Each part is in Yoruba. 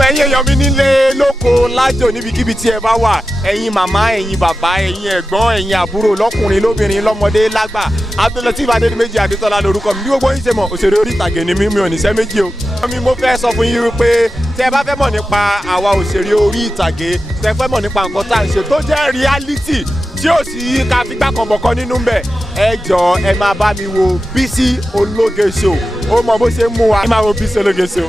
ọmọ ẹ̀yin èèyàn mi nílé lóko lájò níbikíbi tí ẹ bá wà ẹ̀yin màmá ẹ̀yin bàbá ẹ̀yin ẹ̀gbọ́n ẹ̀yin àbúrò lọ́kùnrin lóbìnrin lọ́mọdé lágbà Abdulateef Adédìméjì Adétọ́lá lórúkọ mi bí gbogbo yín ṣe mọ̀ òṣèré orí ìtàgé ni mi ò níṣẹ́ méjì o. mo fẹ́ sọ fún yín wípé tẹ́ ẹ bá fẹ́ mọ̀ nípa àwa òṣèré orí ìtàgé tẹ́ ẹ fẹ́ mọ̀ nípa nǹkan tá à ń ṣe tó jẹ́ reality tí ó sì ká fígbà kan bọ̀kan nínú ń bẹ̀ ẹ jọ ẹ máa bá mi wo Bísí Ológe Show ó mọ bó ṣe ń mú wa ẹ máa wo Bísí Ológe Show.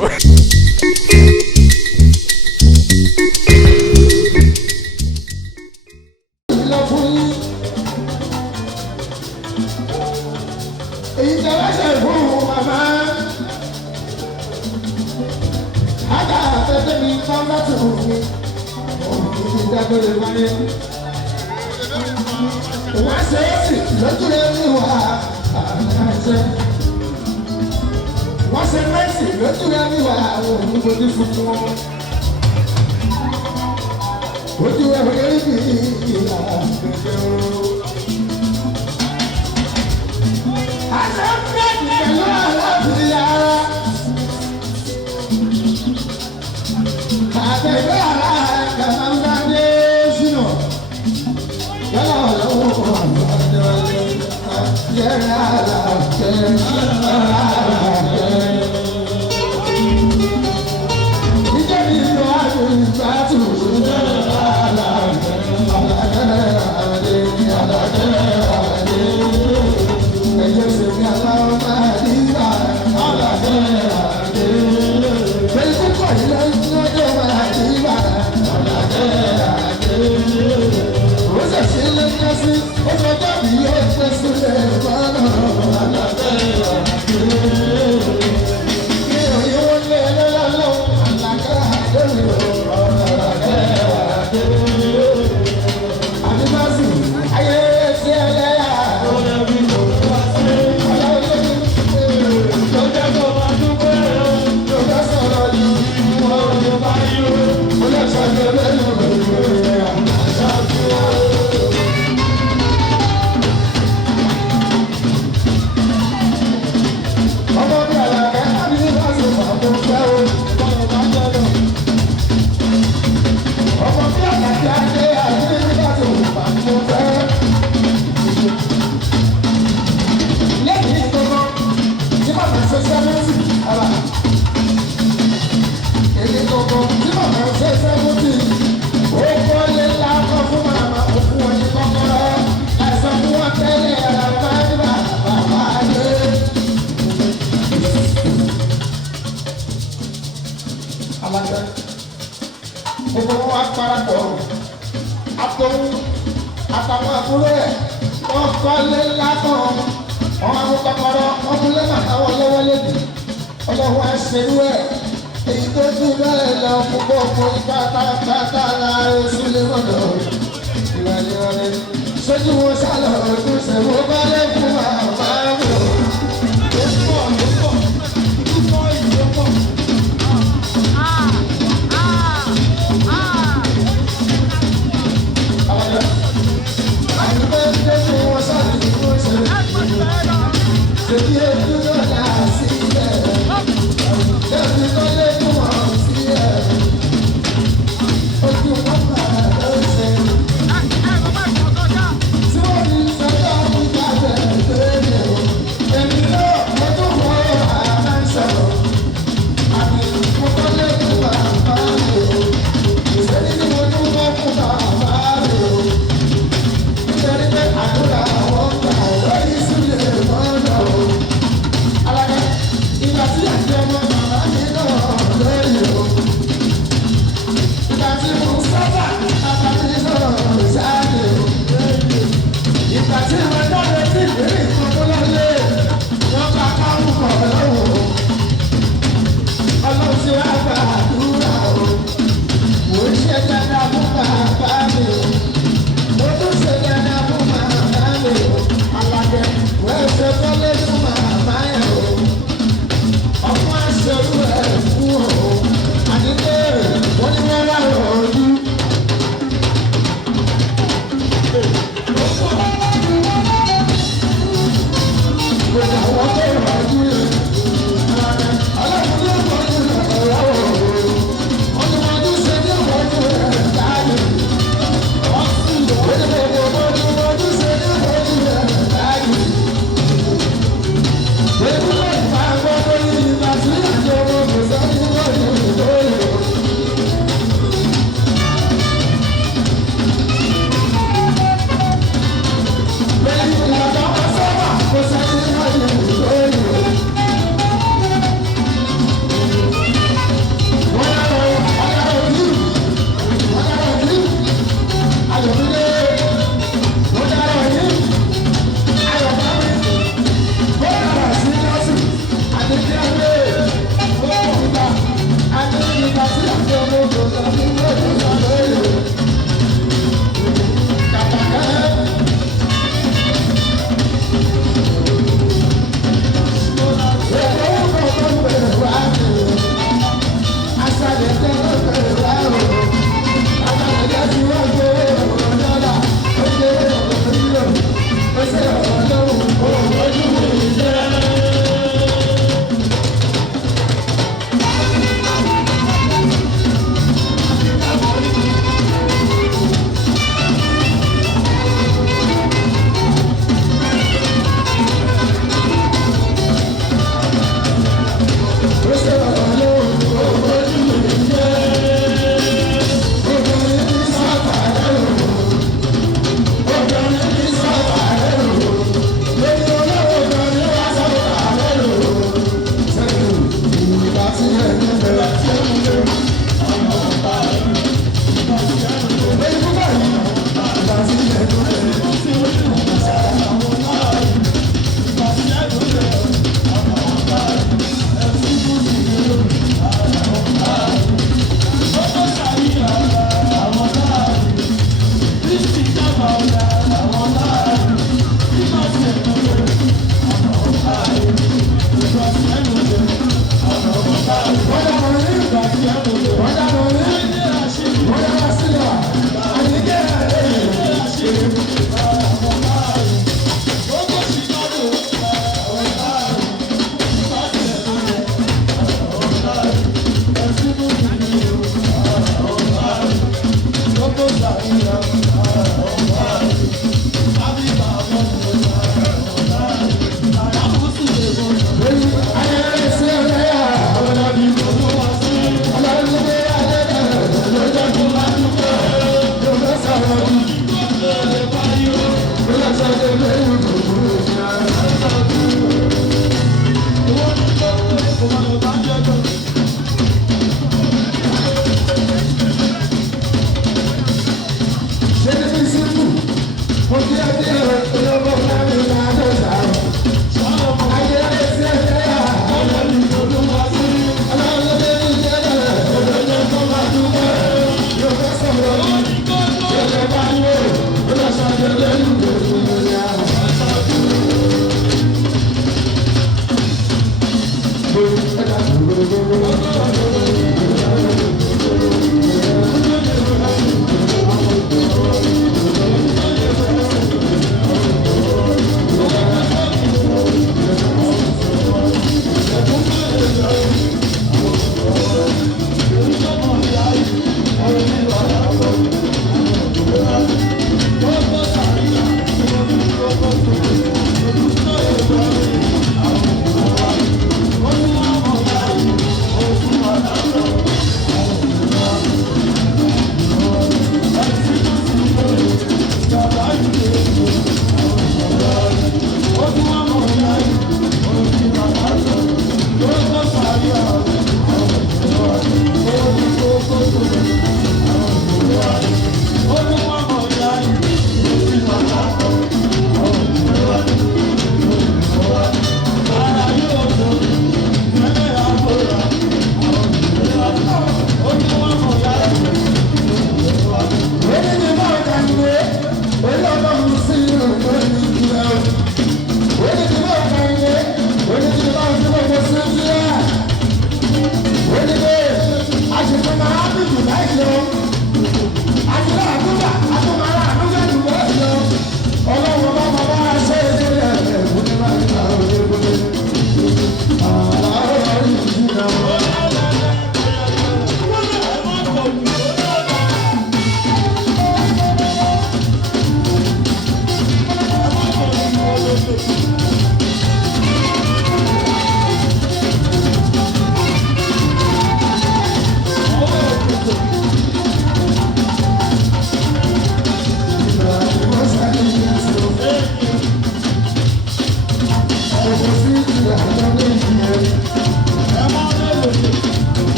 Wọ́n ṣe mẹ́sì lójú ẹni wà àwọn olùgbòdì funfun wọn. Ojú ẹ̀rọ yẹn bí ìlà gbẹ̀gbẹ̀ o. Àṣẹ fẹ́ẹ̀dì pẹ̀lú aláàbìrì ara. Àgbẹ̀gbẹ̀ ara kàmá ń bá dé sínú. Yálà ọ̀lọ́wọ́ ọ̀gbọ̀n ọ̀dọ́lẹ̀ yẹ́rẹ́ àlà àtàwọn àbúrò ẹ̀ wọ́n kọ́lé ńlá kan wọ́n á mú kọ́kọ́rọ́ wọ́n mú lẹ́mọ̀ àwọn lọ́wọ́ lẹ́nu ọlọ́wọ́ àṣẹrú ẹ̀ èyí tó tún bẹ́ẹ̀ lọ púpọ̀ fún pátápátá láàrin sílé mọ́tò ìrọ̀lẹ́ sójú wọn sálọ ọdún sẹ́wọ́n bá lè fún màmá mi ò. Well,